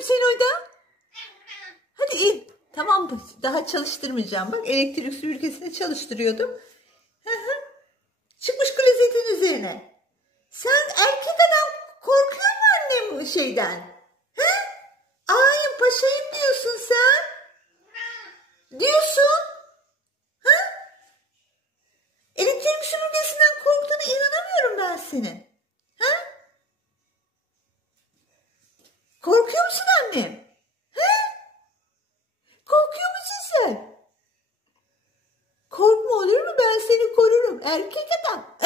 bakayım seni orada. Hadi in. Tamam, daha çalıştırmayacağım. Bak, elektrik süpürgesini çalıştırıyordum. Hı hı. Çıkmış klozetin üzerine. Sen erkek adam korkuyor mu annem şeyden? He? Ağayım paşayım diyorsun sen. Diyorsun. Ha? Elektrik süpürgesinden korktuğuna inanamıyorum ben senin. Ha? Korkuyor musun annem? Ha? Korkuyor musun sen? Korkma, olur mu? Ben seni korurum. Erkek adam.